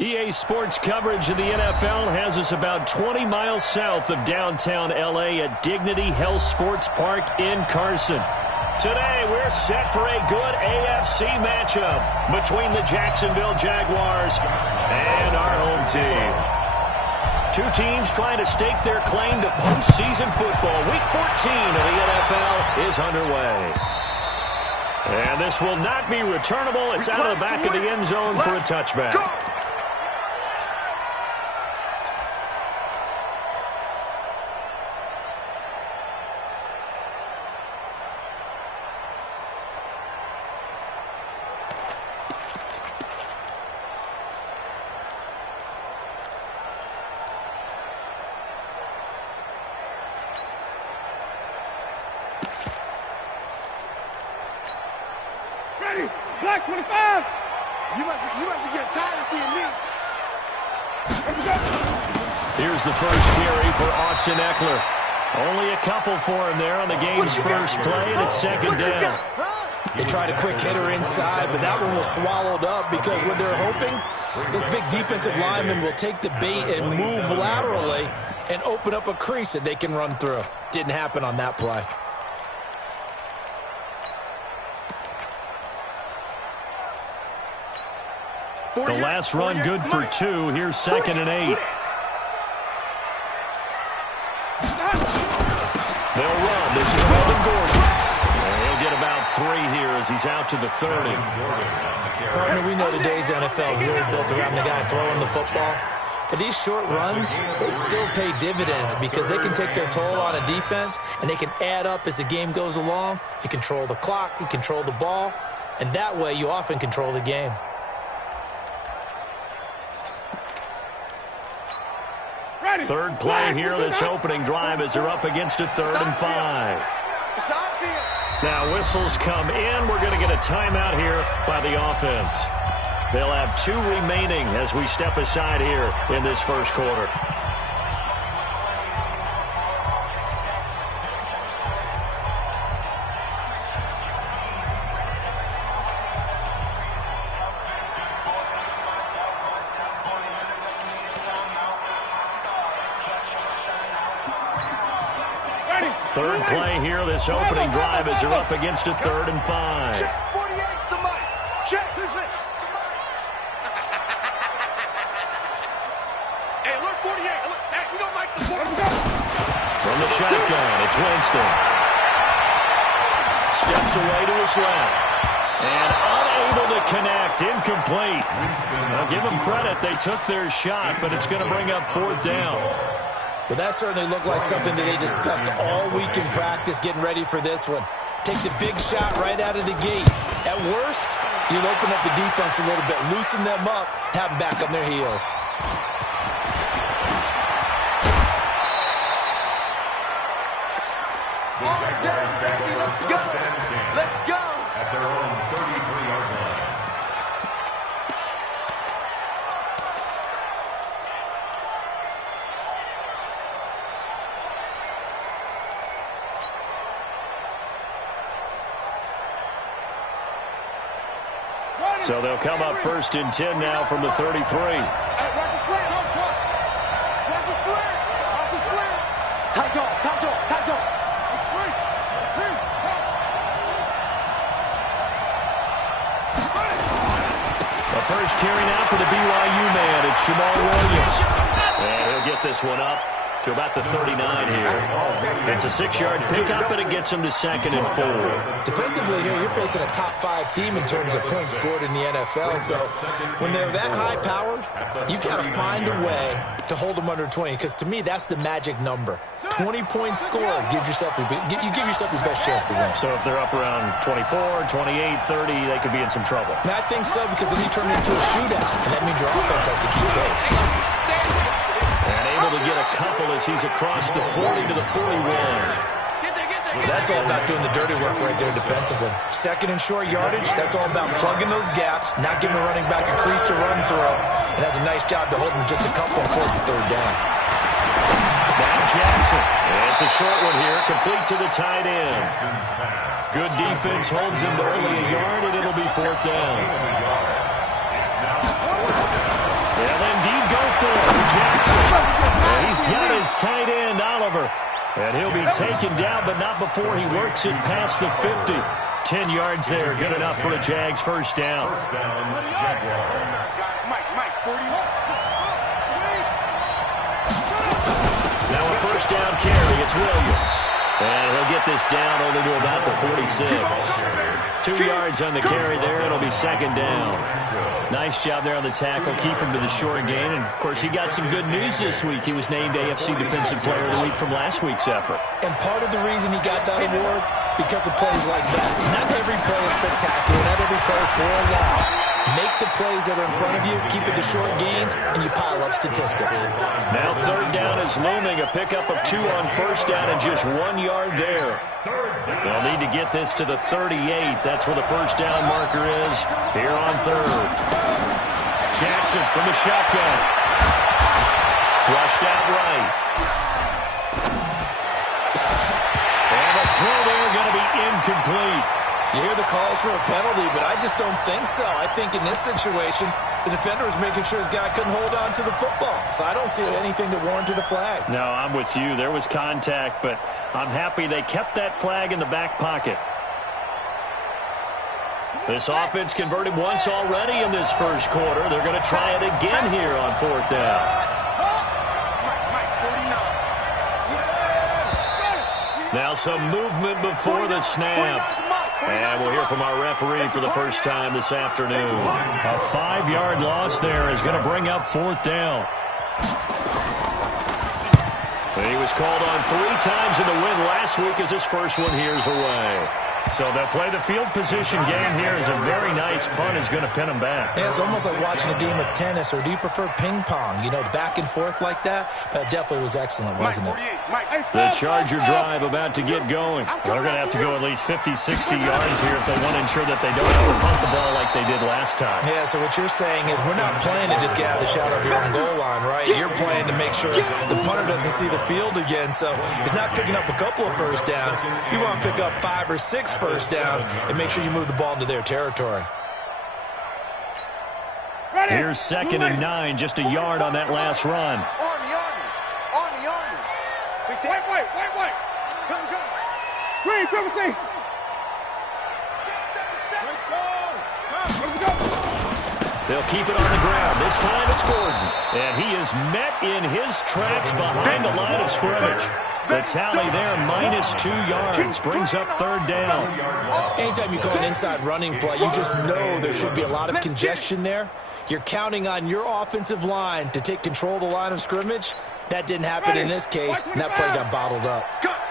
EA Sports coverage of the NFL has us about 20 miles south of downtown L.A. at Dignity Health Sports Park in Carson. Today, we're set for a good AFC matchup between the Jacksonville Jaguars and our home team. Two teams trying to stake their claim to postseason football. Week 14 of the NFL is underway. And this will not be returnable. It's out of the back of the end zone for a touchback. Black 25. You must be getting tired of seeing me. Here's the first carry for Austin Eckler. Only a couple for him there on the game's first play, and it's second down. They tried a quick hitter inside, but that one was swallowed up because what they're hoping, those big defensive linemen will take the bait and move laterally and open up a crease that they can run through. Didn't happen on that play. The last run good for 2. Here's 2nd and 8. They'll run. This is Melvin Gordon. And he'll get about 3 here as he's out to the 30. Partner, we know today's NFL is really built around the guy throwing the football. But these short runs, they still pay dividends because they can take their toll on a defense and they can add up as the game goes along. You control the clock, you control the ball, and that way you often control the game. Third play here, this opening drive as they're up against a 3rd and 5. Now whistles come in. We're going to get a timeout here by the offense. They'll have 2 remaining as we step aside here in this first quarter. Third play here, this opening drive as they're up against a 3rd and 5. Check 48's the mic. Check. Hey, alert 48. Hey, we don't like the From the shotgun, it's Winston. Steps away to his left. And unable to connect, incomplete. I'll give them credit, they took their shot, but it's going to bring up 4th down. But that certainly looked like something that they discussed all week in practice getting ready for this one. Take the big shot right out of the gate. At worst, you'll open up the defense a little bit, loosen them up, have them back on their heels. Let's go. At their own 33-yard line. So they'll come up 1st and 10 now from the 33. Hey, watch the slant. Watch the slant. Watch the slant. Tight dog. The first carry now for the BYU man. It's Jamal Williams. And he'll get this one up to about the 39 here. It's a 6-yard pickup, and it gets him to 2nd and 4. Defensively here, you're facing a top 5 team in terms of points scored in the NFL. So when they're that high-powered, you've got to find a way to hold them under 20. Because to me, that's the magic number. 20 points scored gives yourself your best chance to win. So if they're up around 24, 28, 30, they could be in some trouble. And I think so, because then you turn it into a shootout, and that means your offense has to keep pace. And able to get a couple as he's across the 40 to the 41. That's all about doing the dirty work right there defensively. 2nd and short yardage, that's all about plugging those gaps, not giving the running back a crease to run through, and has a nice job to hold him just a couple and close the 3rd down. Now Jackson. And it's a short one here, complete to the tight end. Good defense holds him to only a yard, and it'll be 4th down. The They'll indeed go for it. Jackson. And he's got his tight end, Oliver. And he'll be taken down, but not before he works it past the 50. 10 yards there, good enough for a Jags first down. First down, Jaguars. Mike, 40. Now a first down carry, it's Williams. And he'll get this down only to about the 46. 2 yards on the carry there. It'll be second down. Nice job there on the tackle. Keep him to the short gain. And, of course, he got some good news this week. He was named AFC Defensive Player of the Week from last week's effort. And part of the reason he got that award, because of plays like that. Not every play is spectacular. Not every play is for a loss. Make the plays that are in front of you, keep it to short gains, and you pile up statistics. Now third down is looming. A pickup of 2 on first down and just 1 yard there. They'll need to get this to the 38. That's where the first down marker is here on third. Jackson from the shotgun. Flushed out right. And the throw there going to be incomplete. You hear the calls for a penalty, but I just don't think so. I think in this situation, the defender was making sure his guy couldn't hold on to the football. So I don't see anything that warranted a flag. No, I'm with you. There was contact, but I'm happy they kept that flag in the back pocket. This offense converted once already in this first quarter. They're going to try it again here on fourth down. Now some movement before the snap. And we'll hear from our referee for the first time this afternoon. A 5-yard loss there is going to bring up fourth down. He was called on 3 times in the win last week as his first one here's away. So they'll play the field position game here as a very nice punt is going to pin them back. Yeah, it's almost like watching a game of tennis, or do you prefer ping pong? You know, back and forth like that? That definitely was excellent, wasn't it? The Charger drive about to get going. They're going to have to go at least 50, 60 yards here if they want to ensure that they don't have to punt the ball like they did last time. Yeah, so what you're saying is we're not playing to just get out of the shadow of your own goal line, right? You're playing to make sure the punter doesn't see the field again. So it's not picking up a couple of first downs. You want to pick up 5 or 6 first downs and make sure you move the ball into their territory. Here's 2nd and 9, just a yard on that last run. Army. Wait. Green, triple T. They'll keep it on the ground. This time it's Gordon. And he is met in his tracks behind the line of scrimmage. The tally there, -2 yards, brings up third down. Anytime you call an inside running play, you just know there should be a lot of congestion there. You're counting on your offensive line to take control of the line of scrimmage. That didn't happen in this case, and that play got bottled up.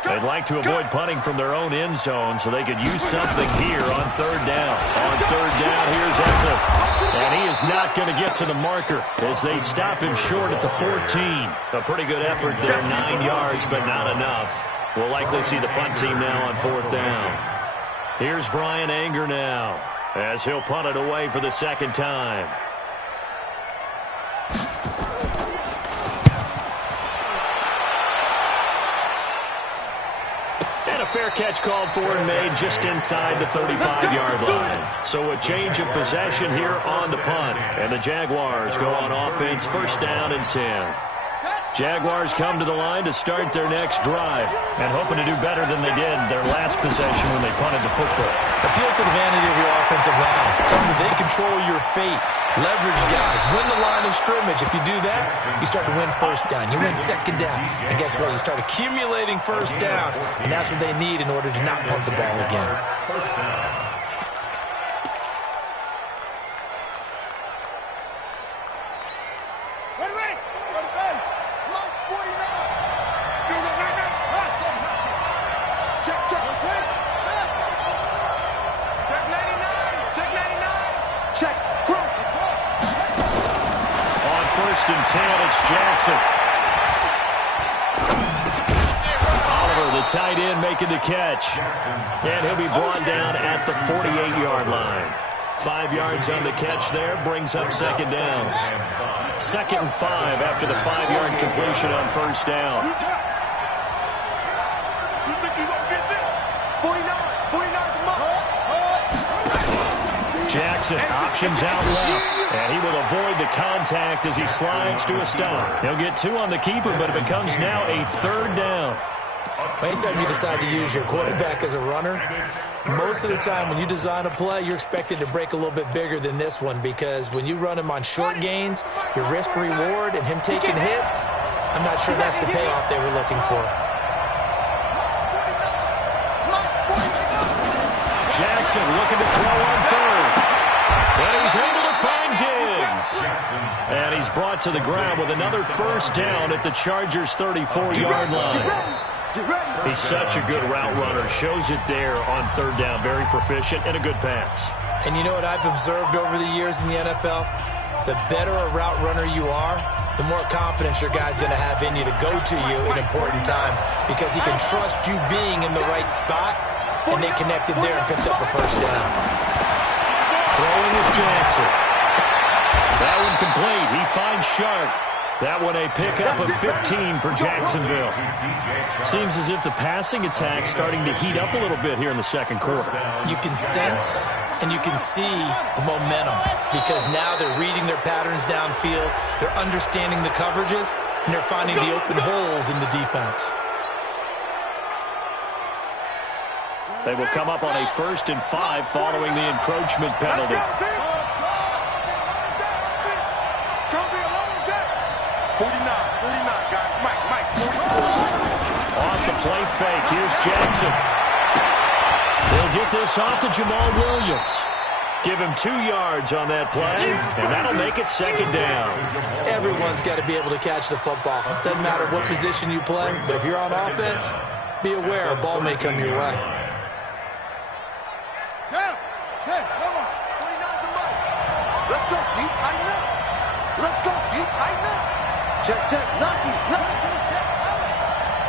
They'd like to avoid punting from their own end zone so they could use something here on third down. On third down, here's Eckler. And he is not going to get to the marker as they stop him short at the 14. A pretty good effort there, 9 yards, but not enough. We'll likely see the punt team now on fourth down. Here's Brian Anger now as he'll punt it away for the second time. Fair catch called for and made just inside the 35-yard line. So a change of possession here on the punt. And the Jaguars go on offense, first down and 10. Jaguars come to the line to start their next drive and hoping to do better than they did their last possession when they punted the football. Appeal to the vanity of your offensive line. Tell them that they control your fate. Leverage guys. Win the line of scrimmage. If you do that, you start to win first down. You win second down. And guess what? You start accumulating first downs. And that's what they need in order to not punt the ball again. First down. Ready. Launch 49. Do it right now. Check. Check 99. Check. Cross. On first and 10, it's Jackson. Oliver, the tight end, making the catch. And he'll be brought down at the 48-yard line. 5 yards on the catch there, brings up second down. 2nd and 5 after the 5-yard completion on first down. 49. Jackson Jackson options out left. And he will avoid the contact as he slides to a stop. He'll get 2 on the keeper, but it becomes now a 3rd down. Anytime you decide to use your quarterback as a runner, most of the time when you design a play, you're expected to break a little bit bigger than this one, because when you run him on short gains, your risk-reward and him taking hits, I'm not sure that's the payoff they were looking for. Jackson looking to throw on 3rd. And he's able to find Diggs. And he's brought to the ground with another 1st down at the Chargers' 34-yard line. He's such a good route runner. Shows it there on 3rd down. Very proficient and a good pass. And you know what I've observed over the years in the NFL? The better a route runner you are, the more confidence your guy's going to have in you to go to you in important times, because he can trust you being in the right spot, and they connected there and picked up a 1st down. Throwing is Jackson. That one complete. He finds Shark. That one a pickup of 15 for Jacksonville. Seems as if the passing attack's starting to heat up a little bit here in the 2nd quarter. You can sense and you can see the momentum, because now they're reading their patterns downfield, they're understanding the coverages, and they're finding the open holes in the defense. They will come up on a 1st and 5 following the encroachment penalty. It's going to be a long day. 49, guys. Mike, 44. Off the play fake, here's Jackson. They'll get this off to Jamal Williams. Give him 2 yards on that play, and that'll make it 2nd down. Everyone's got to be able to catch the football. Doesn't matter what position you play, but if you're on offense, be aware a ball may come your way. Hold on. 49's the mic. Let's go, D. Tighten up. Let's go, D. Tighten up. Check. Knock you. Check.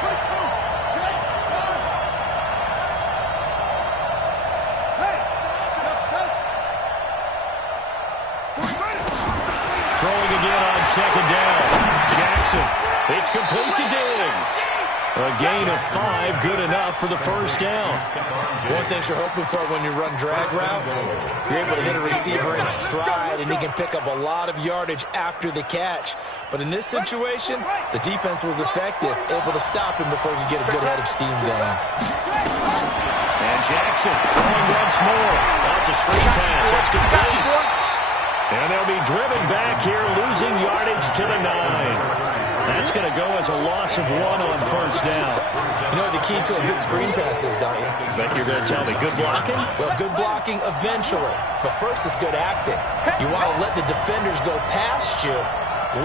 22. Check. Hey. Throwing again on 2nd down. Jackson. It's complete to Diggs. A gain of 5, good enough for the 1st down. One thing you're hoping for when you run drag routes, you're able to hit a receiver in stride, and he can pick up a lot of yardage after the catch. But in this situation, the defense was effective, able to stop him before he could get a good head of steam going. And Jackson throwing once more. That's a screen pass. That's complete. And they'll be driven back here, losing yardage to the 9. That's going to go as a loss of 1 on 1st down. You know what the key to a good screen pass is, don't you? Bet you're going to tell me good blocking? Well, good blocking eventually. But first is good acting. You want to let the defenders go past you,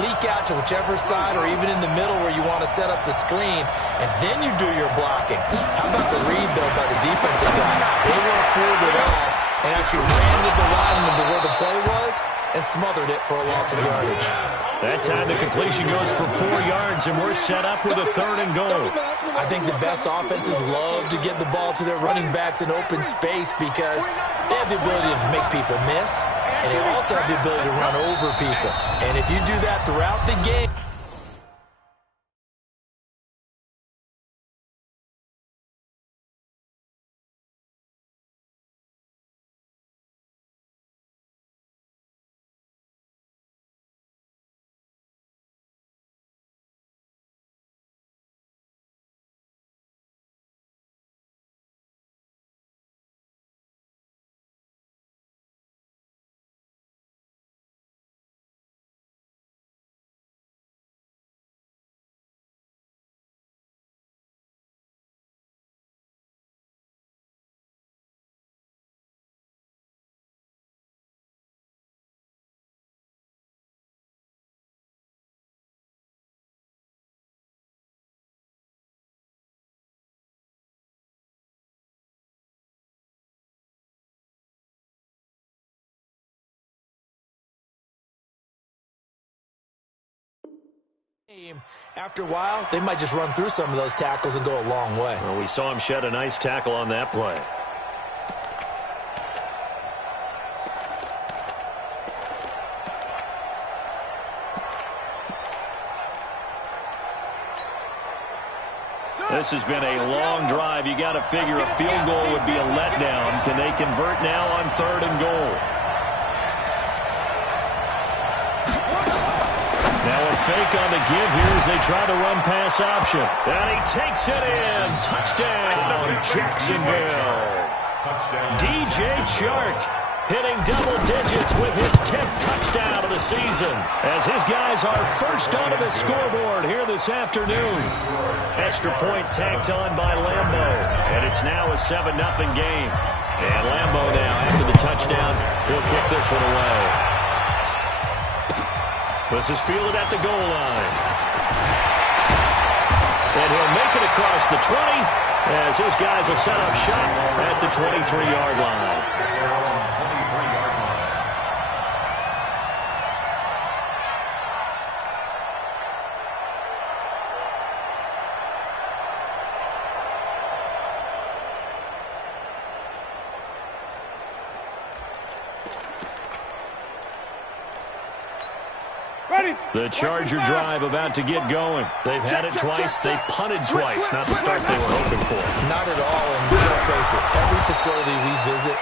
leak out to whichever side or even in the middle where you want to set up the screen, and then you do your blocking. How about the read, though, by the defensive guys? They weren't fooled at all and actually ran with the lineman to where the play was and smothered it for a loss of yardage. That time the completion goes for 4 yards, and we're set up with a 3rd and goal. I think the best offenses love to get the ball to their running backs in open space, because they have the ability to make people miss, and they also have the ability to run over people. And if you do that throughout the game, after a while, they might just run through some of those tackles and go a long way. Well, we saw him shed a nice tackle on that play. This has been a long drive. You got to figure a field goal would be a letdown. Can they convert now on 3rd and goal? Now a fake on the give here as they try the run-pass option. And he takes it in. Touchdown, Jacksonville. DJ Chark hitting double digits with his 10th touchdown of the season as his guys are first onto the scoreboard here this afternoon. Extra point tacked on by Lambo, and it's now a 7-0 game. And Lambo now, after the touchdown, he'll kick this one away. This is fielded at the goal line. And he'll make it across the 20 as his guys will set up shop at the 23-yard line. The Charger drive about to get going. They've had it twice. They've punted twice. Not the start they were hoping for. Not at all, and let's face it, every facility we visit,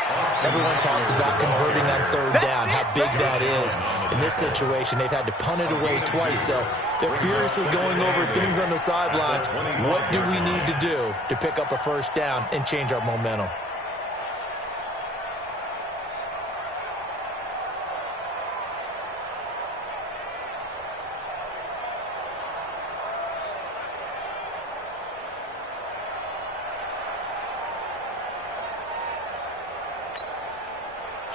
everyone talks about converting on third down, how big that is. In this situation, they've had to punt it away twice, so they're furiously going over things on the sidelines. What do we need to do to pick up a first down and change our momentum?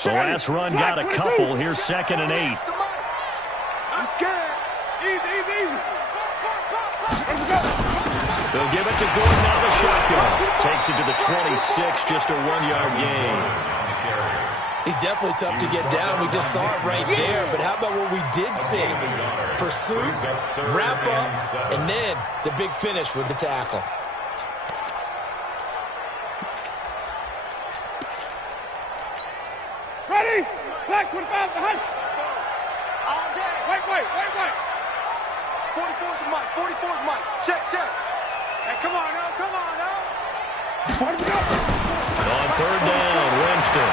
The last run got a couple. Here's 2nd and 8. I'm scared. Easy. They'll give it to Gordon out of the shotgun. Takes it to the 26, just a 1-yard gain. He's definitely tough to get down. We just saw it right there. But how about what we did see? Pursuit, wrap up, and then the big finish with the tackle. Ready? Black 45 behind. All day. Wait. 44's the mic. 44's the mic. Check. Hey, come on now. On third down, Winston.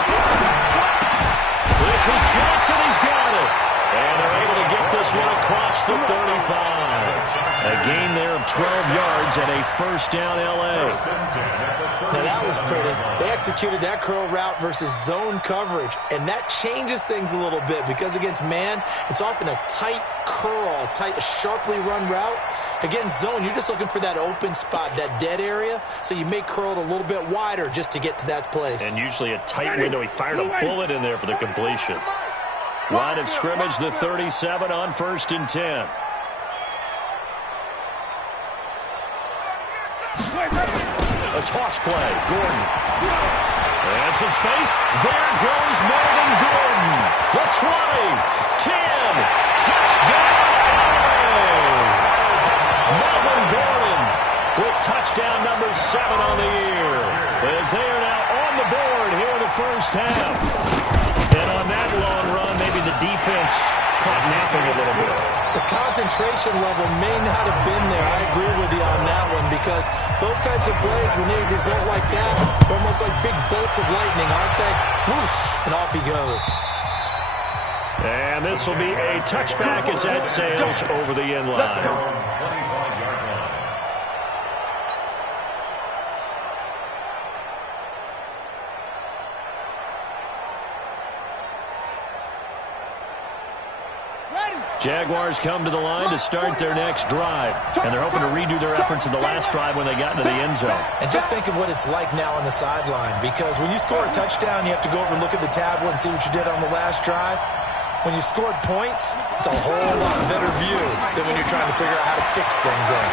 This is Johnson. He's got it. And they're able to get this one across the 35. A gain there of 12 yards and a first down L.A. Now that was pretty. They executed that curl route versus zone coverage, and that changes things a little bit because against man, it's often a tight curl, a sharply run route. Against zone, you're just looking for that open spot, that dead area, so you may curl it a little bit wider just to get to that place. And usually a tight window. He fired a bullet in there for the completion. Line of scrimmage, the 37 on 1st and 10. A toss play, Gordon. And some space. There goes Melvin Gordon. The 20, 10, touchdown. Melvin Gordon with touchdown number 7 on the year. As they are now on the board here in the first half. And on that long run, maybe the defense caught napping a little bit. The concentration level may not have been there. I agree with you on that one because those types of plays, when they result like that, are almost like big bolts of lightning, aren't they? Whoosh, and off he goes. And this will be a touchback as that sails over the end line. Jaguars come to the line to start their next drive. And they're hoping to redo their efforts in the last drive when they got into the end zone. And just think of what it's like now on the sideline. Because when you score a touchdown, you have to go over and look at the tablet and see what you did on the last drive. When you scored points, it's a whole lot better view than when you're trying to figure out how to fix things up.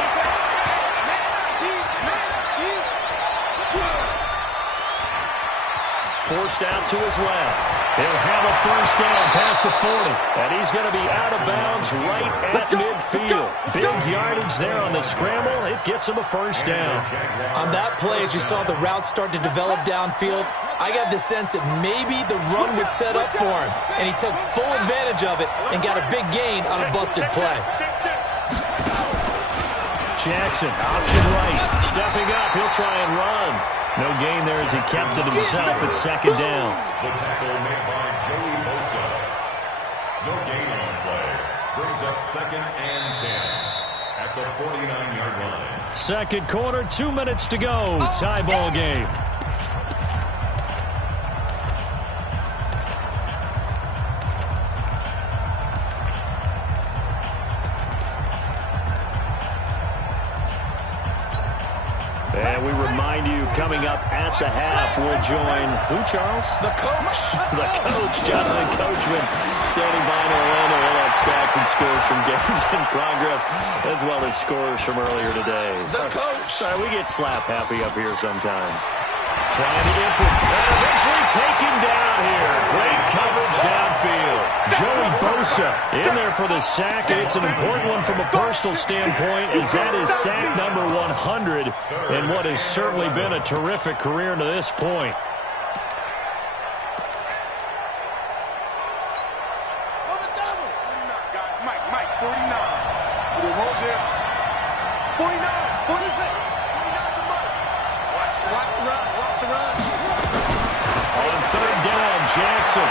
Forced out to his left. He'll have a first down past the 40. And he's going to be out of bounds right at midfield. Big yardage there on the scramble. It gets him a first down. On that play, as you saw the route start to develop downfield, I got the sense that maybe the run would set up for him. And he took full advantage of it and got a big gain on a busted play. Jackson, option right. Stepping up, he'll try and run. No gain there as he kept it himself at second down. The tackle made by Joey Bosa. No gain on the play. Brings up 2nd and 10 at the 49-yard line. Second quarter, 2 minutes to go. Tie ball game. And we remind you, coming up at the half, we'll join who, Charles? The coach. The coach, Jonathan Coachman, standing by in Orlando. We'll have stats and scores from games in progress, as well as scores from earlier today. The coach. Sorry, we get slap happy up here sometimes. Trying to get and eventually taken down here. Great coverage downfield. Joey Bosa in there for the sack. And it's an important one from a personal standpoint, as that is sack number 100 in what has certainly been a terrific career to this point. Mike, 49. We hold this. 49, 46. Watch the run. Watch the run. On third down, Jackson.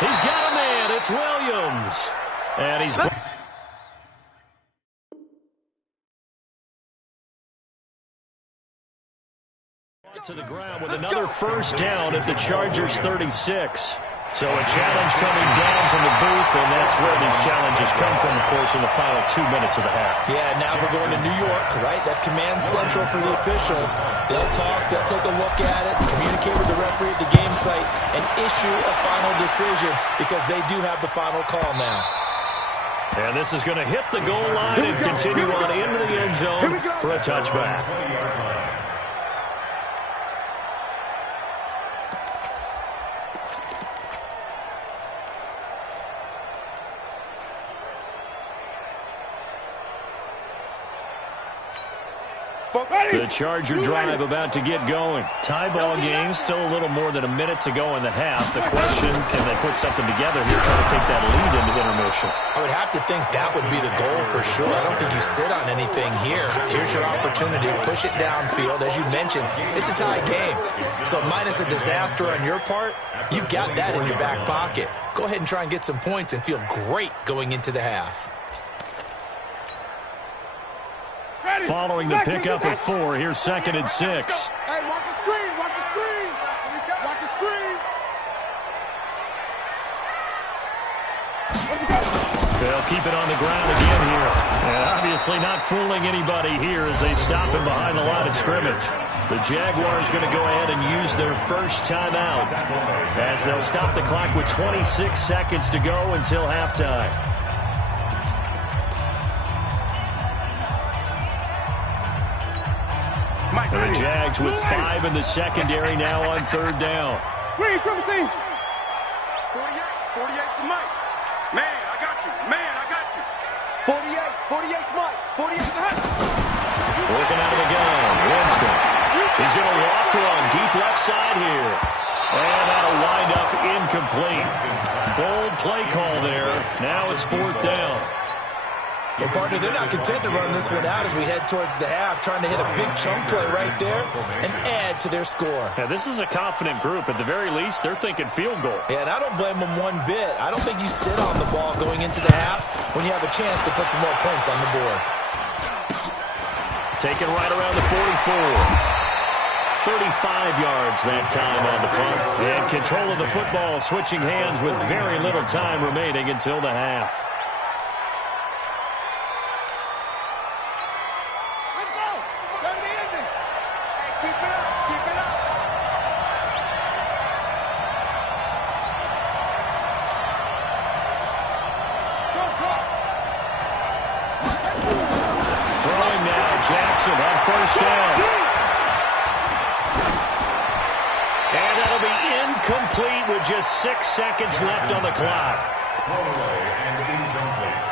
He's got a man. It's Williams. And he's... to the ground with another first down at the Chargers 36. So a challenge coming down from the booth, and that's where these challenges come from, of course, in the final 2 minutes of the half. Yeah, now we're going to New York, right? That's command central for the officials. They'll talk, they'll take a look at it, communicate with the referee at the game site, and issue a final decision because they do have the final call now. And this is going to hit the goal line and continue on into the end zone for a touchback. The Charger drive about to get going. Tie ball game, still a little more than a minute to go in the half. The question, can they put something together here, trying to take that lead into intermission? I would have to think that would be the goal for sure. I don't think you sit on anything here. Here's your opportunity. Push it downfield. As you mentioned, it's a tie game. So minus a disaster on your part, you've got that in your back pocket. Go ahead and try and get some points and feel great going into the half. Following the pickup of 4, here's 2nd and 6. Hey, watch the screen, watch the screen. Watch the screen. They'll keep it on the ground again here. And obviously not fooling anybody here as they stop him behind the line of scrimmage. The Jaguars going to go ahead and use their first timeout as they'll stop the clock with 26 seconds to go until halftime. And the Jags with 5 in the secondary now on third down. Green, 48. 48 to Mike. Man, I got you. Man, I got you. 48 Mike. 48 to Hunt. Working out of the gun. Winston. He's going to loft one deep left side here. And that'll wind up incomplete. Bold play call there. Now it's 4th down. Well, partner, they're not content to run this one out as we head towards the half, trying to hit a big chunk play right there and add to their score. Yeah, this is a confident group. At the very least, they're thinking field goal. Yeah, and I don't blame them one bit. I don't think you sit on the ball going into the half when you have a chance to put some more points on the board. Taken right around the 44. 35 yards that time on the punt. And control of the football, switching hands with very little time remaining until the half. Jackson on first down. And that'll be incomplete with just 6 seconds left on the clock. And incomplete.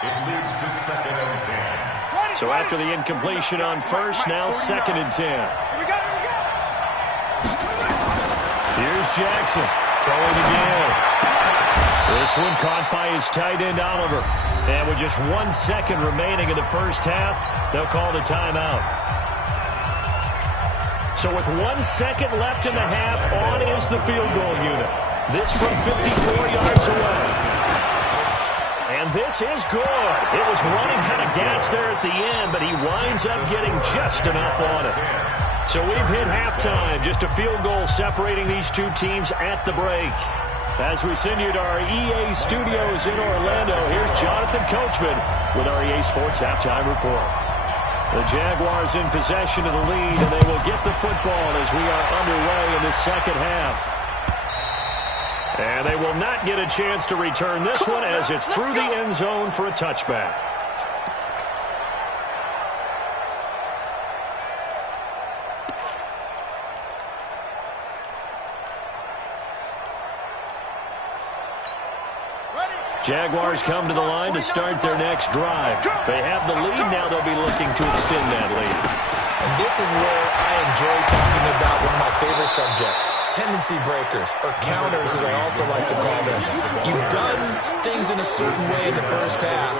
It leads to 2nd and 10. So after the incompletion on first, now 2nd and 10. Here's Jackson throwing again. This one caught by his tight end, Oliver. And with just 1 second remaining in the first half, they'll call the timeout. So with 1 second left in the half, on is the field goal unit. This from 54 yards away. And this is good. It was running out of gas there at the end, but he winds up getting just enough on it. So we've hit halftime. Just a field goal separating these two teams at the break. As we send you to our EA studios in Orlando, here's Jonathan Coachman with our EA Sports Halftime Report. The Jaguars in possession of the lead, and they will get the football as we are underway in the second half. And they will not get a chance to return this one as it's through the end zone for a touchback. Jaguars come to the line to start their next drive. They have the lead. Now they'll be looking to extend that lead. And this is where I enjoy talking about one of my favorite subjects, tendency breakers, or counters as I also like to call them. You've done things in a certain way in the first half,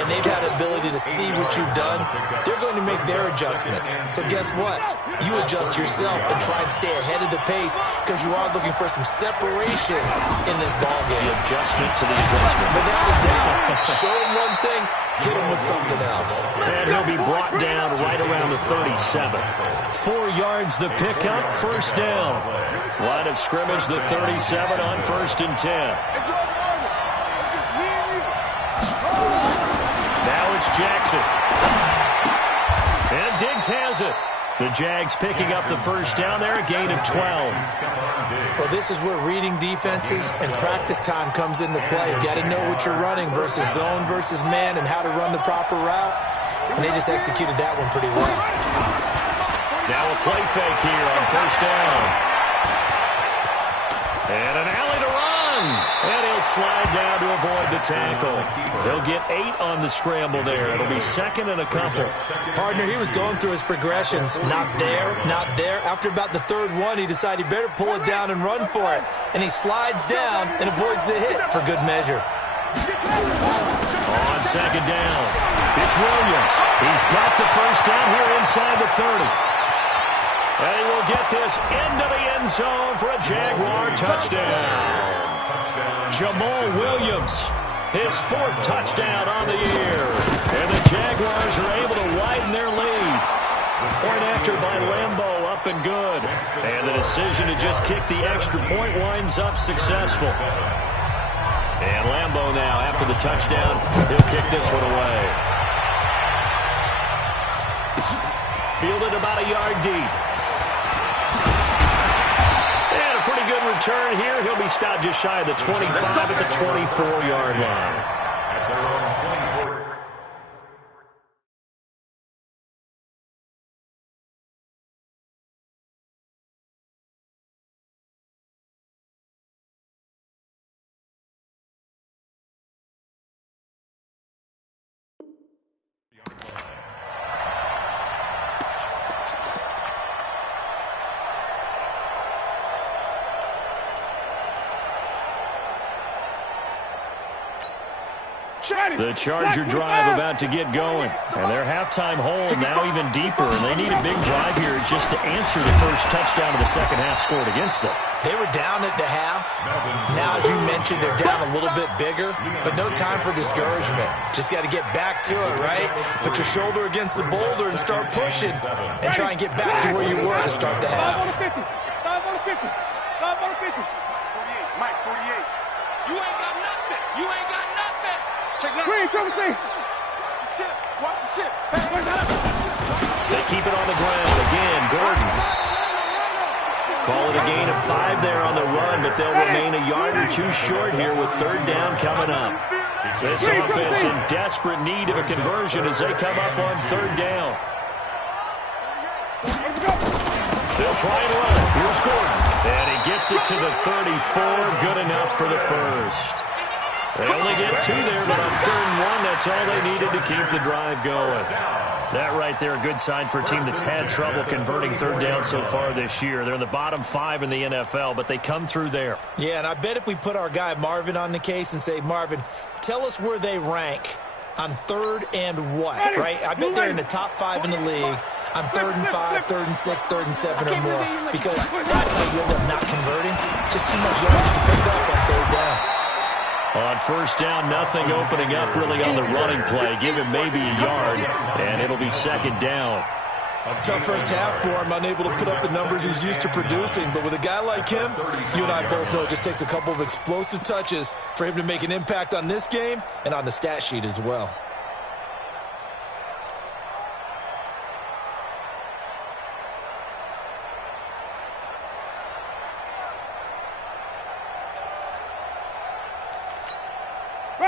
and they've had the ability to see what you've done. They're going to make their adjustments. So guess what? You adjust yourself and try and stay ahead of the pace because you are looking for some separation in this ballgame. The adjustment to the adjustment. Without a doubt. Show them one thing, hit them with something else. And he'll be brought down right around the 37. 4 yards the pickup, first down. Line of scrimmage, the 37 on 1st and 10. Now it's Jackson. And Diggs has it. The Jags picking up the first down there, a gain of 12. Well, this is where reading defenses and practice time comes into play. You got to know what you're running versus zone versus man and how to run the proper route. And they just executed that one pretty well. Now a play fake here on first down. And an alley to run. And he'll slide down to avoid the tackle. He'll get 8 on the scramble there. It'll be second and a couple. Partner, he was going through his progressions. Not there, not there. After about the third one, he decided he better pull it down and run for it. And he slides down and avoids the hit for good measure. On second down, it's Williams. He's got the first down here inside the 30. And he will get this into the end zone for a Jaguar touchdown. Jamal Williams, his 4th touchdown on the year. And the Jaguars are able to widen their lead. Point after by Lambeau, up and good. And the decision to just kick the extra point winds up successful. And Lambeau now, after the touchdown, he'll kick this one away. Fielded about a yard deep. And a pretty good return here. He'll be stopped just shy of the 25 at the 24-yard line. The Charger drive about to get going. And their halftime hole now even deeper. And they need a big drive here just to answer the first touchdown of the second half scored against them. They were down at the half. Now, as you mentioned, they're down a little bit bigger. But no time for discouragement. Just got to get back to it, right? Put your shoulder against the boulder and start pushing. And try and get back to where you were to start the half. 5 on 50. 5 on 50. 48. Mike, 48. You ain't got nothing. You ain't got nothing. Check that. Green, trouble thing. Watch the ship. They keep it on the ground. Again, Gordon. Call it a gain of 5 there on the run, but they'll remain a yard or 2 short here with third down coming up. This offense in desperate need of a conversion as they come up on third down. They'll try and run. Here's Gordon. And he gets it to the 34. Good enough for the first. They only get 2 there, but on 3rd and 1, that's all they needed to keep the drive going. That right there, a good sign for a team that's had trouble converting third down so far this year. They're in the bottom 5 in the NFL, but they come through there. Yeah, and I bet if we put our guy Marvin on the case and say, Marvin, tell us where they rank on 3rd and what, right? I bet they're in the top 5 in the league on 3rd and 5, 3rd and 6, 3rd and 7 or more, because that's how you end up not converting. Just too much yardage to pick up on 3rd down. On 1st down, nothing opening up really on the running play. Give him maybe a yard, and it'll be 2nd down. Tough first half for him, unable to put up the numbers he's used to producing. But with a guy like him, you and I both know it just takes a couple of explosive touches for him to make an impact on this game and on the stat sheet as well.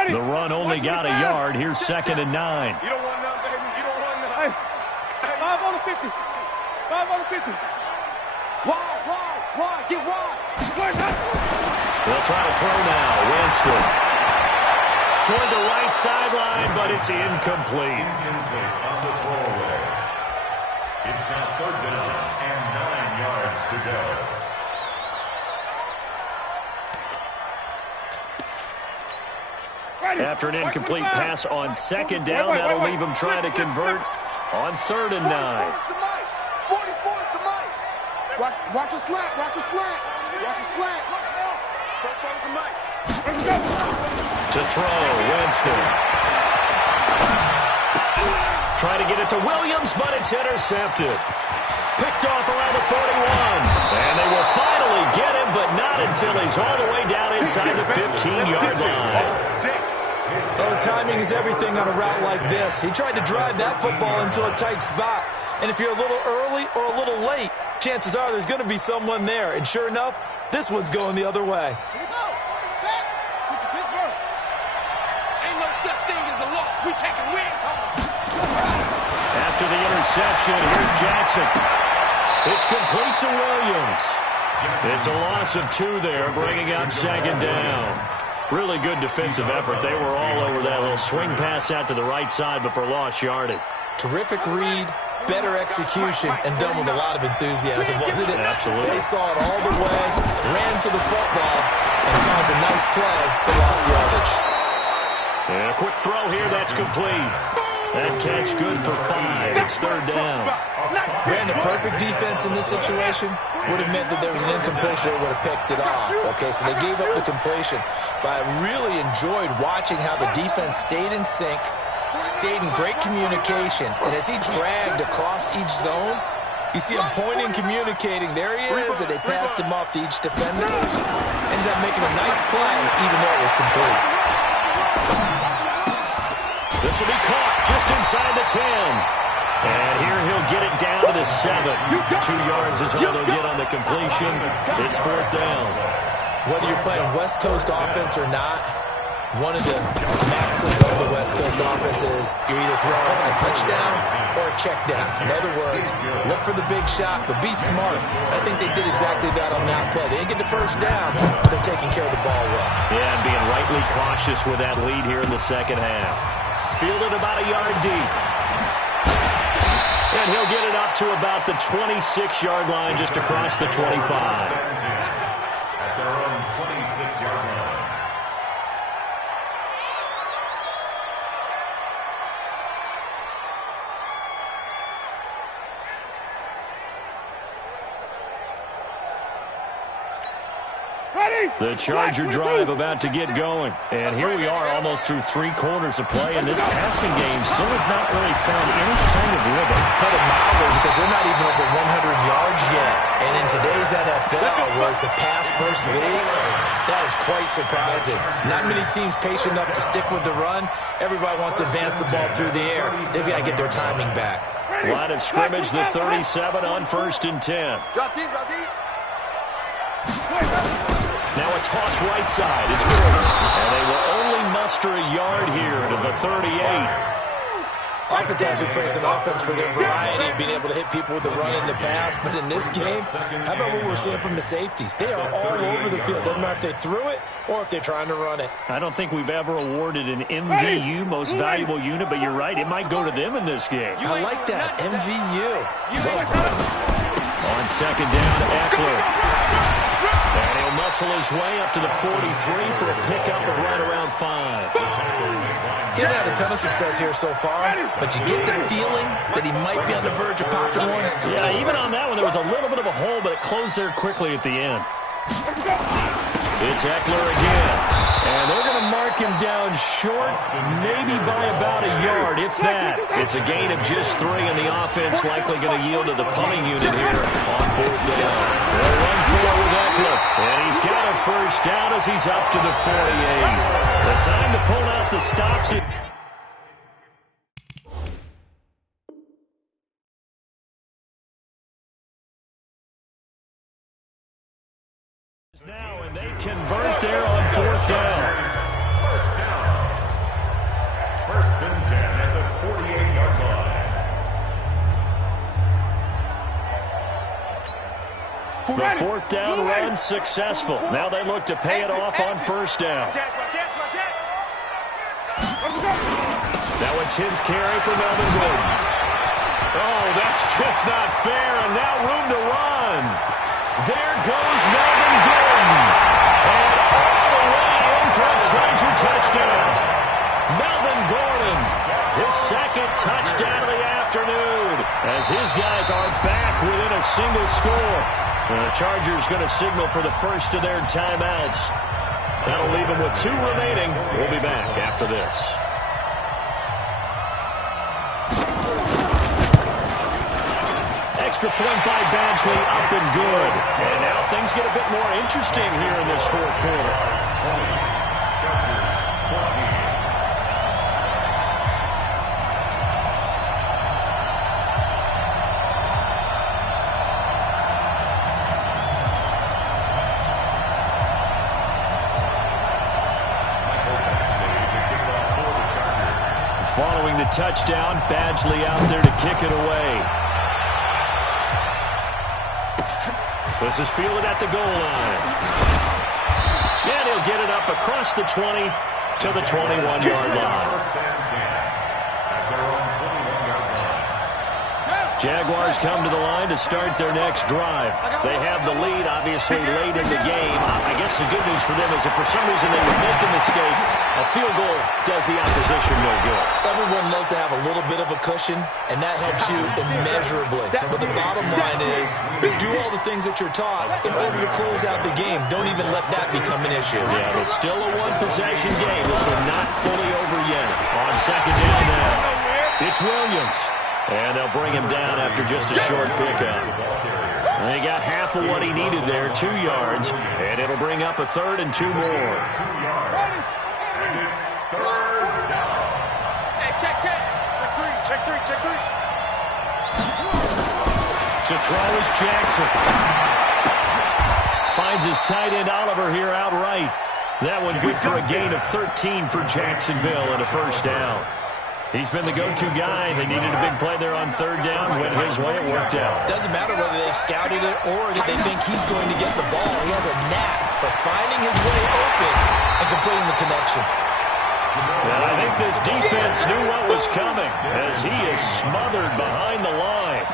The run only got a yard. Here's 2nd and 9. You don't want none, baby. You don't want none. Hey, 5 on the 50. 5 on the 50. Wide. Get wide. They'll try to throw now. Winston. Toward the right sideline, but it's incomplete. Incomplete on the throwaway. It's now 3rd down and 9 yards to go. After an incomplete pass on 2nd down, that'll leave him trying to convert on 3rd and 9. 44 is the mic. Watch a slant. Watch a slant. Watch a slant. To throw, Winston. Trying to get it to Williams, but it's intercepted. Picked off around the 41. And they will finally get him, but not until he's all the way down inside the 15-yard line. Well, timing is everything on a route like this. He tried to drive that football into a tight spot. And if you're a little early or a little late, chances are there's going to be someone there. And sure enough, this one's going the other way. Here we go. Set. Pittsburgh. Ain't no such thing as a loss. We taking wins home. After the interception, here's Jackson. It's complete to Williams. It's a loss of 2 there, bringing up 2nd down. Really good defensive effort. They were all over that little swing pass out to the right side before lost yardage. Terrific read, better execution, and done with a lot of enthusiasm, wasn't it? Absolutely. They saw it all the way, ran to the football, and caused a nice play for lost yardage. And a quick throw here, that's complete. That catch good for 5. It's 3rd down. Ran a perfect defense in this situation would have meant that there was an incompletion. They would have picked it off. Okay, so they gave up the completion. But I really enjoyed watching how the defense stayed in sync, stayed in great communication. And as he dragged across each zone, you see him pointing, communicating. There he is, and they passed him off to each defender. Ended up making a nice play, even though it was complete. This will be caught just inside the 10. And here he'll get it down to the 7. 2 yards is all they'll get on the completion. It's 4th down. Whether you're playing West Coast offense or not, one of the maxims of the West Coast offense is you're either throwing a touchdown or a check down. In other words, look for the big shot, but be smart. I think they did exactly that on that play. They didn't get the first down, but they're taking care of the ball well. Yeah, and being rightly cautious with that lead here in the 2nd half. Fielded about a yard deep. And he'll get it up to about the 26-yard line, just across the 25. At their own 26-yard line. The Charger drive about to get going. And here we are almost through 3 quarters of play, and this passing game still has not really found any kind of rhythm. Put it mildly, because they're not even over 100 yards yet. And in today's NFL, where it's a pass-first league, that is quite surprising. Not many teams patient enough to stick with the run. Everybody wants to advance the ball through the air. They've got to get their timing back. Line of scrimmage, the 37 on 1st and 10. Drop deep, drop deep. Now a toss right side. It's good. And they will only muster a yard here to the 38. Oftentimes we praise an offense for their variety, being able to hit people with the run and the pass. But in this game, how about what we're seeing from the safeties? They are all over the field. Doesn't matter if they threw it or if they're trying to run it. I don't think we've ever awarded an MVU, most valuable unit, but you're right. It might go to them in this game. I like that, MVU. Well done. On 2nd down, Eckler. And he'll muscle his way up to the 43 for a pickup of right around 5. He hasn't had a ton of success here so far, but you get the feeling that he might be on the verge of popping one. Yeah, even on that one, there was a little bit of a hole, but it closed there quickly at the end. It's Eckler again. And they're going to mark him down short, maybe by about a yard, if that. It's a gain of just 3, and the offense likely going to yield to the punting unit here on 4th down. They'll run for it with Eckler, and he's got a first down as he's up to the 48. The time to pull out the stops. Now, and they convert there on 4th down. First and 10 at the 48-yard line. The 4th down run successful. Now they look to pay it off on 1st down. Now a 10th carry for Melvin Gordon. Oh, that's just not fair, and now room to run. There goes Melvin Gordon. And all the way in for a Charger touchdown. Melvin Gordon, his 2nd touchdown of the afternoon, as his guys are back within a single score. And the Chargers going to signal for the first of their timeouts. That'll leave them with 2 remaining. We'll be back after this. Extra point by Badgley, up and good. And now things get a bit more interesting here in this 4th quarter. Following the touchdown, Badgley out there to kick it away. This is fielded at the goal line. And he'll get it up across the 20 to the 21-yard line. Jaguars come to the line to start their next drive. They have the lead, obviously, late in the game. I guess the good news for them is if for some reason they would make a mistake, a field goal does the opposition no good. Everyone loves to have a little bit of a cushion, and that helps you immeasurably. But the bottom line is, do all the things that you're taught in order to close out the game. Don't even let that become an issue. Yeah, but still a one-possession game. This one not fully over yet. On 2nd down now, it's Williams. And they'll bring him down after just a short pickup. And he got half of what he needed there, 2 yards. And it'll bring up a 3rd and 2 more. 2 yards. And it's 3rd down. Hey, check. Check 3. To throw is Jackson. Finds his tight end Oliver here outright. That one good for a gain of 13 for Jacksonville and a first down. He's been the go-to guy. They needed a big play there on 3rd down. Went his way. It worked out. Doesn't matter whether they've scouted it or that they think he's going to get the ball. He has a knack for finding his way open and completing the connection. And I think this defense knew what was coming as he is smothered behind the line.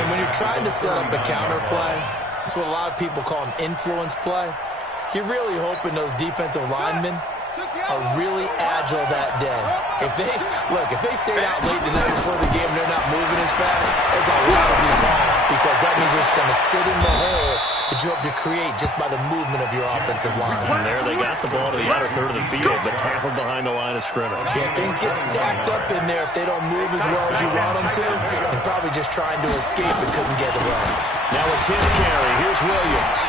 And when you're trying to set up a counter play, that's what a lot of people call an influence play. You're really hoping those defensive linemen are really agile that day. If they stayed out late the night before the game, they're not moving as fast, it's a lousy call because that means they're just going to sit in the hole that you hope to create just by the movement of your offensive line. And there they got the ball to the outer third of the field, but tackled behind the line of scrimmage. Yeah, things get stacked up in there if they don't move as well as you want them to, and probably just trying to escape and couldn't get away. Now a 10th carry. Here's Williams.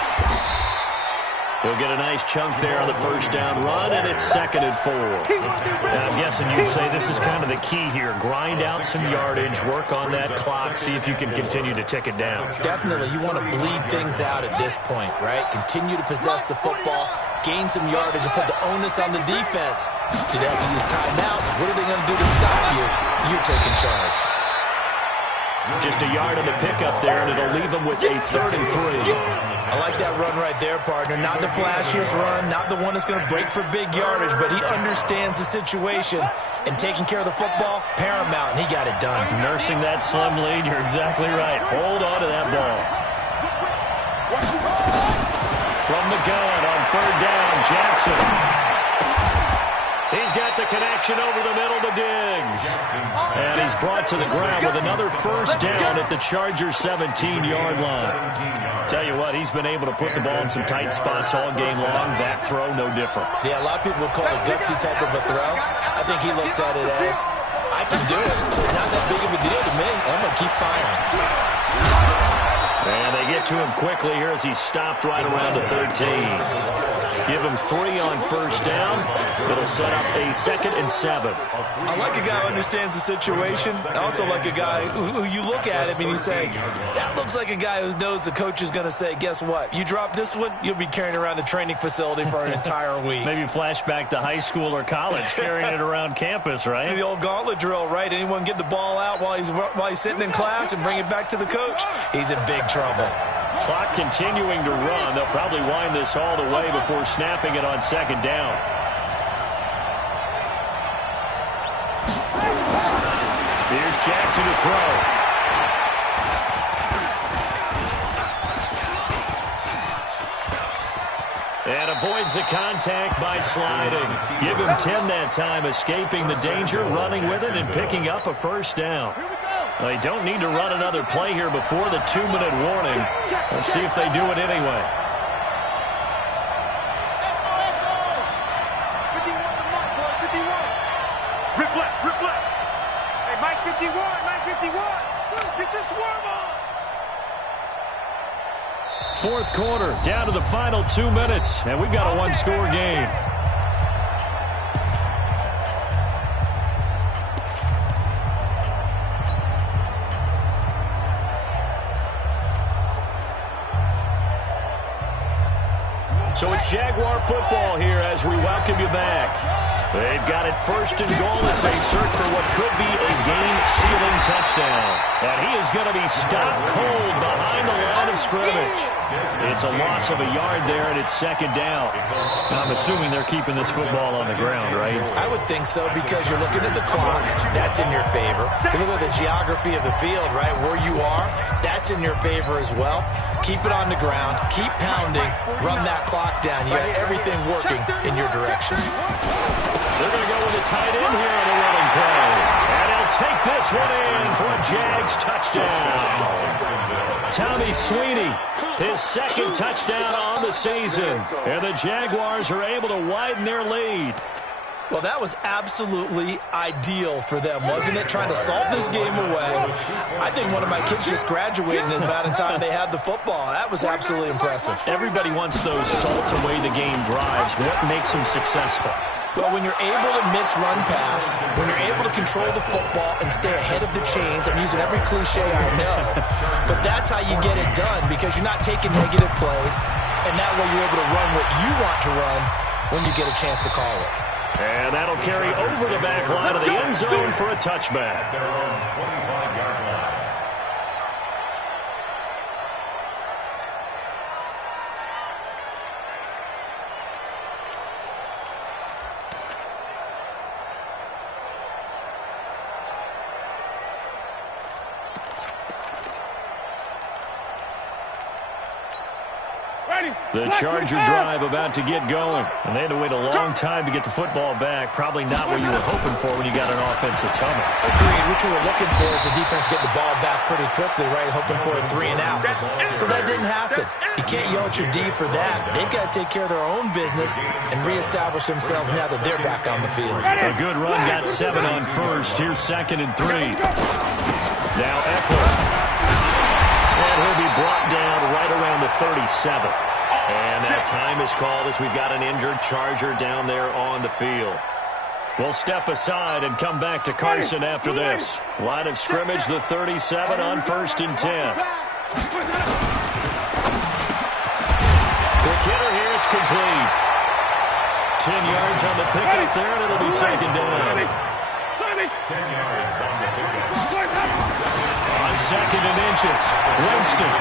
He'll get a nice chunk there on the first down run, and it's 2nd and 4. Now, I'm guessing you'd say this is kind of the key here. Grind out some yardage, work on that clock, see if you can continue to tick it down. Definitely. You want to bleed things out at this point, right? Continue to possess the football, gain some yardage, and put the onus on the defense. Do they have to use timeouts? What are they going to do to stop you? You're taking charge. Just a yard on the pickup there, and it'll leave them with a 3rd and 3. I like that run right there, partner. Not the flashiest run, not the one that's going to break for big yardage, but he understands the situation, and taking care of the football, paramount, and he got it done. Nursing that slim lead, you're exactly right. Hold on to that ball. From the gun on 3rd down. Jackson. He's got the connection over the middle to Diggs. And he's brought to the ground with another 1st down at the Chargers' 17-yard line. Tell you what, he's been able to put the ball in some tight spots all game long. That throw, no different. Yeah, a lot of people would call it a gutsy type of a throw. I think he looks at it as, I can do it, so it's not that big of a deal to me. I'm going to keep firing. And they get to him quickly here as he's stopped right around the 13. Give him 3 on 1st down. It'll set up a 2nd and 7. I like a guy who understands the situation. I also like a guy who you look at him and you say, that looks like a guy who knows the coach is going to say, guess what? You drop this one, you'll be carrying around the training facility for an entire week. Maybe flashback to high school or college, carrying it around campus, right? The old gauntlet drill, right? Anyone get the ball out while he's sitting in class and bring it back to the coach? He's in big trouble. Clock continuing to run. They'll probably wind this all the way before snapping it on 2nd down. Here's Jackson to throw. And avoids the contact by sliding. Give him 10 that time, escaping the danger, running with it, and picking up a 1st down. They don't need to run another play here before the 2-minute warning. Let's see if they do it anyway. 51. Rip left. Hey, Mike 51. Get your swerve on. 4th quarter, down to the final 2 minutes, and we've got a 1-score game. So it's Jaguar football here as we welcome you back. They've got it 1st and goal as they search for what could be a game-sealing touchdown. And he is going to be stopped cold behind the line of scrimmage. It's a loss of a yard there, and it's 2nd down. Now, I'm assuming they're keeping this football on the ground, right? I would think so because you're looking at the clock. That's in your favor. You look at the geography of the field, right, where you are. That's in your favor as well. Keep it on the ground. Keep pounding. Run that clock down. You have everything working in your direction. They're going to go with a tight end here on the running play. And he'll take this one in for a Jags touchdown. Tommy Sweeney, his 2nd touchdown on the season. And the Jaguars are able to widen their lead. Well, that was absolutely ideal for them, wasn't it? Trying to salt this game away. I think one of my kids just graduated in the amount of time they had the football. That was absolutely impressive. Everybody wants those salt-away-the-game drives. What makes them successful? Well, when you're able to mix run-pass, when you're able to control the football and stay ahead of the chains, I'm using every cliche I know, but that's how you get it done because you're not taking negative plays, and that way you're able to run what you want to run when you get a chance to call it. And that'll carry over the back line of the end zone for a touchback. Their own 25-yard line. The Charger drive about to get going. And they had to wait a long time to get the football back. Probably not what you were hoping for when you got an offensive tunnel. Agreed. What you were looking for is the defense get the ball back pretty quickly, right? Hoping for a 3 and out. So that didn't happen. You can't yell at your D for that. They've got to take care of their own business and reestablish themselves now that they're back on the field. A good run got 7 on 1st. Here's 2nd and 3. Now Eckler. And he'll be brought down right around the 37. And that time is called as we've got an injured Charger down there on the field. We'll step aside and come back to Carson after this. Line of scrimmage, the 37 on 1st and 10. Quick hitter here, it's complete. 10 yards on the pickup there, and it'll be 2nd down. 10 yards on the pickup. On 2nd and inches, Winston.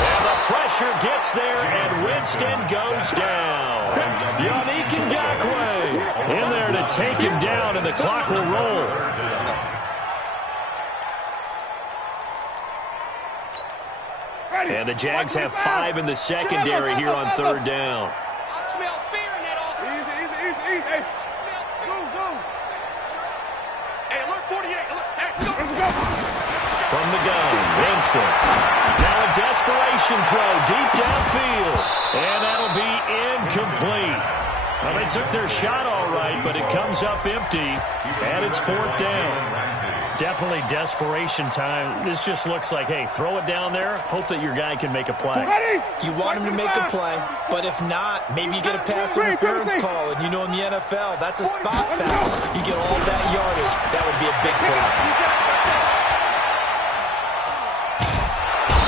And the pressure gets there, and Winston goes down. Yannick Ngakoue in there to take him down, and the clock will roll. And the Jags have 5 in the secondary here on 3rd down. I smell fear in that offense. Easy. Hey. Zoom. Hey, alert 48. Hey, go. From the gun, Winston. Now a desperation throw deep downfield. And that'll be incomplete. Well, they took their shot all right, but it comes up empty, and it's 4th down. Definitely desperation time. This just looks like, hey, throw it down there, hope that your guy can make a play. You want him to make a play, but if not, maybe you get a pass interference call, and you know in the NFL, that's a spot foul. You get all that yardage. That would be a big play.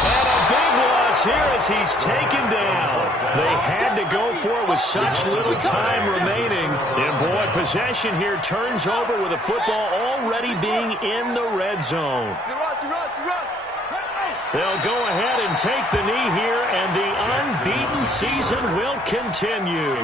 And a big loss here as he's taken down. They had to go for it with such little time remaining. And boy, possession here turns over with a football already being in the red zone. They'll go ahead and take the knee here, and the unbeaten season will continue.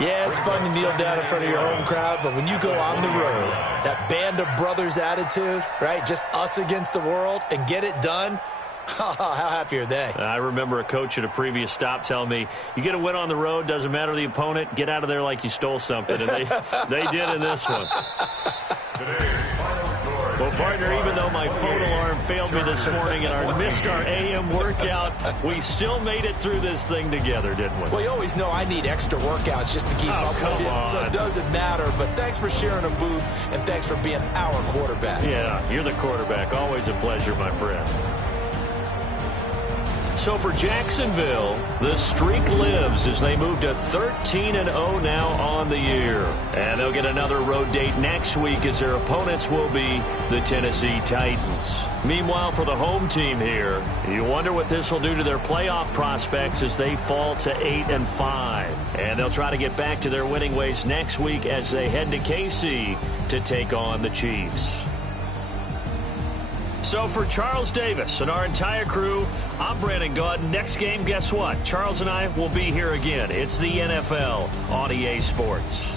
Yeah, it's fun to kneel down in front of your home crowd, but when you go on the road, that band of brothers attitude, right, just us against the world, and get it done, how happy are they? I remember a coach at a previous stop telling me, you get a win on the road, doesn't matter the opponent, get out of there like you stole something. And they did in this one. Well, partner, even though my phone alarm failed me this morning and I missed our AM workout, we still made it through this thing together, didn't we? Well, you always know I need extra workouts just to keep up with it, so it doesn't matter. But thanks for sharing a booth, and thanks for being our quarterback. Yeah, you're the quarterback. Always a pleasure, my friend. So for Jacksonville, the streak lives as they move to 13-0 now on the year. And they'll get another road date next week as their opponents will be the Tennessee Titans. Meanwhile, for the home team here, you wonder what this will do to their playoff prospects as they fall to 8-5. And they'll try to get back to their winning ways next week as they head to KC to take on the Chiefs. So for Charles Davis and our entire crew, I'm Brandon Gaud. Next game, guess what? Charles and I will be here again. It's the NFL on EA Sports.